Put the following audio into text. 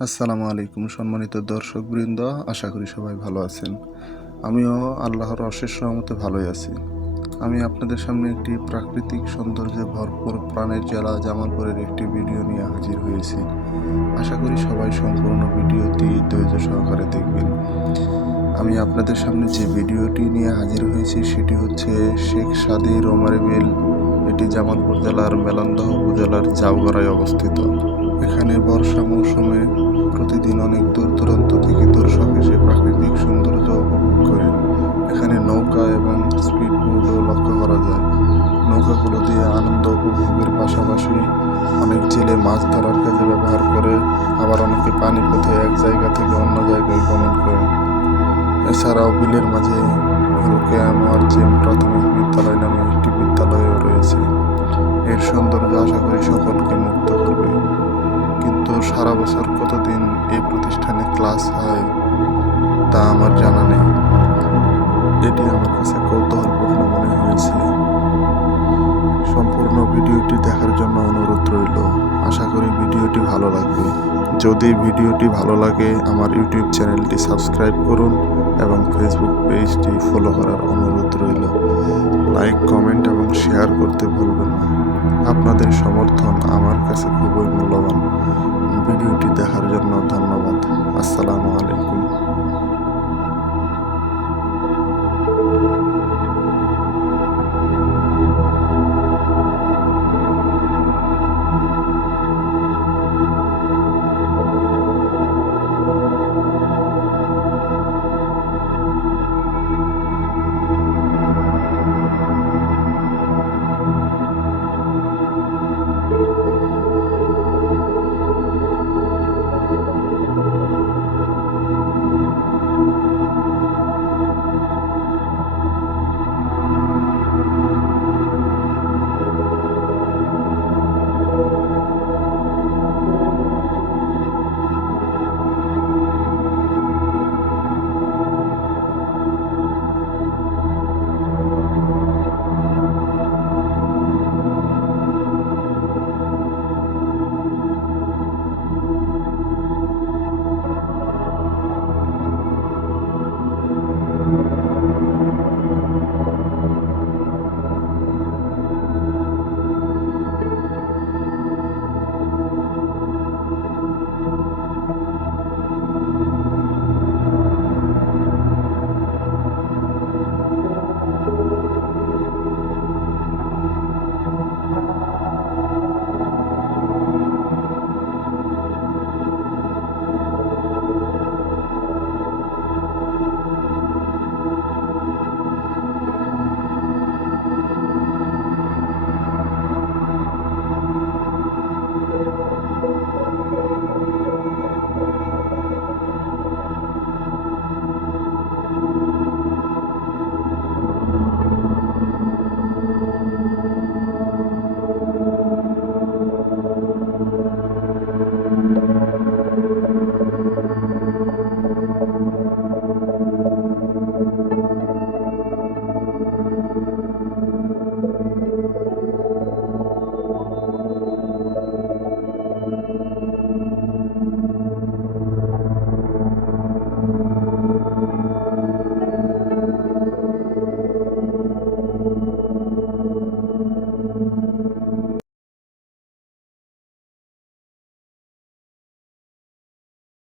আসসালামু আলাইকুম সম্মানিত দর্শকবৃন্দ, আশা করি সবাই ভালো আছেন। আমিও আল্লাহর অশেষ রহমতে ভালোই আছি। আমি আপনাদের সামনে একটি প্রাকৃতিক সৌন্দর্যে ভরপুর প্রাণের জেলা জামালপুরের একটি ভিডিও নিয়ে হাজির হয়েছি। আশা করি সবাই সম্পূর্ণ ভিডিওটি ধৈর্য সহকারে দেখবেন। আমি আপনাদের সামনে যে ভিডিওটি নিয়ে হাজির হয়েছি সেটি হচ্ছে শেখ সাদি রোমারি বিল এটি জামালপুর জেলার মেলন্দহ উপজেলার জাউগড়ায় অবস্থিত। এখানে বর্ষা মৌসুমে উপভোগের পাশাপাশি অনেক জেলে মাছ ধরার কাজে ব্যবহার করে আবার অনেকে পানি পথে এক জায়গা থেকে অন্য জায়গায় গমন করে। এছাড়াও বিলের মাঝে রোকেয়া মোয়াজ্জেম প্রাথমিক বিদ্যালয় নামে একটি বিদ্যালয়ও রয়েছে। এর সৌন্দর্য আশা করি সকলকে মুক্ত করবে। কিন্তু সারা বছর কতদিন এই প্রতিষ্ঠানে ক্লাস হয়, তা আমার জানা নেই। এটি আমার কাছে কৌতূহলপূর্ণ ভিডিওটি দেখার জন্য অনুরোধ রইল। আশা করি ভিডিওটি ভালো লাগবে। যদি ভিডিওটি ভালো লাগে, আমার ইউটিউব চ্যানেলটি সাবস্ক্রাইব করুন এবং ফেসবুক পেজটি ফলো করার অনুরোধ রইল। লাইক, কমেন্ট এবং শেয়ার করতে ভুলবেন না। আপনাদের সমর্থন আমার কাছে খুবই